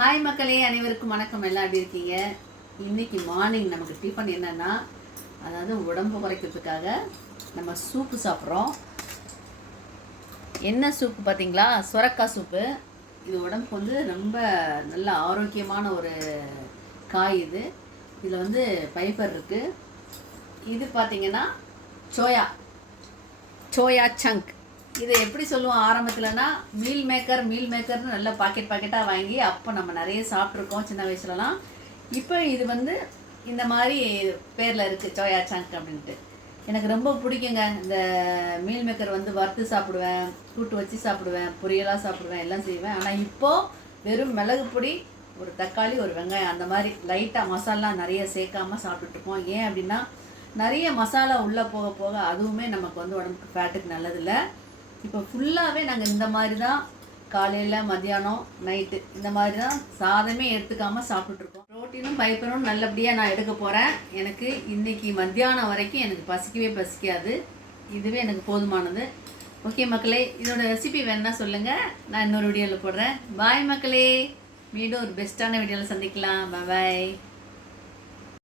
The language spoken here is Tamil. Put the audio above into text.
ஹாய் மக்களே, அனைவருக்கும் வணக்கம். எல்லாம் எப்படி இருக்கீங்க? இன்னைக்கு மார்னிங் நமக்கு டிஃபன் என்னன்னா, அதாவது உடம்பு குறைக்கிறதுக்காக நம்ம சூப்பு சாப்பிட்றோம். என்ன சூப்பு பார்த்தீங்களா? சுரக்காய் சூப்பு. இது உடம்புக்கு வந்து ரொம்ப நல்ல ஆரோக்கியமான ஒரு காய். இதில் வந்து ஃபைபர் இருக்குது. இது பார்த்தீங்கன்னா சோயா சங்க். இதை எப்படி சொல்லுவோம் ஆரம்பத்தில்னா, மீல் மேக்கர்னு நல்ல பாக்கெட்டாக வாங்கி அப்போ நம்ம நிறைய சாப்பிட்ருக்கோம் சின்ன வயசுலலாம். இப்போ இது வந்து இந்த மாதிரி பேரில் இருக்குது, சோயா சங்க் அப்படின்ட்டு. எனக்கு ரொம்ப பிடிக்குங்க. இந்த மீல் மேக்கர் வந்து வறுத்து சாப்பிடுவேன், கூட்டு வச்சு சாப்பிடுவேன், பொரியலாக சாப்பிடுவேன், எல்லாம் செய்வேன். ஆனால் இப்போது வெறும் மிளகு பொடி, ஒரு தக்காளி, ஒரு வெங்காயம், அந்த மாதிரி லைட்டாக மசாலா நிறைய சேர்க்காமல் சாப்பிட்டுட்ருப்போம். ஏன் அப்படின்னா, நிறைய மசாலா உள்ளே போக போக அதுவுமே நமக்கு வந்து உடம்புக்கு ஃபேட்டுக்கு நல்லதில்லை. இப்போ ஃபுல்லாகவே நாங்கள் இந்த மாதிரி தான் காலையில், மத்தியானம், நைட்டு இந்த மாதிரி தான் சாதமே எடுத்துக்காமல் சாப்பிட்டுட்ருக்கோம். ப்ரோட்டீனும் ஃபைபரும் நல்லபடியாக நான் எடுக்க போகிறேன். எனக்கு இன்றைக்கி மத்தியானம் வரைக்கும் எனக்கு பசிக்காது. இதுவே எனக்கு போதுமானது. ஓகே மக்களே, இதோட ரெசிபி வேணுன்னா சொல்லுங்கள், நான் இன்னொரு வீடியோவில் போடுறேன். பாய் மக்களே, மீண்டும் ஒரு பெஸ்ட்டான வீடியோவில் சந்திக்கலாம். பாய்.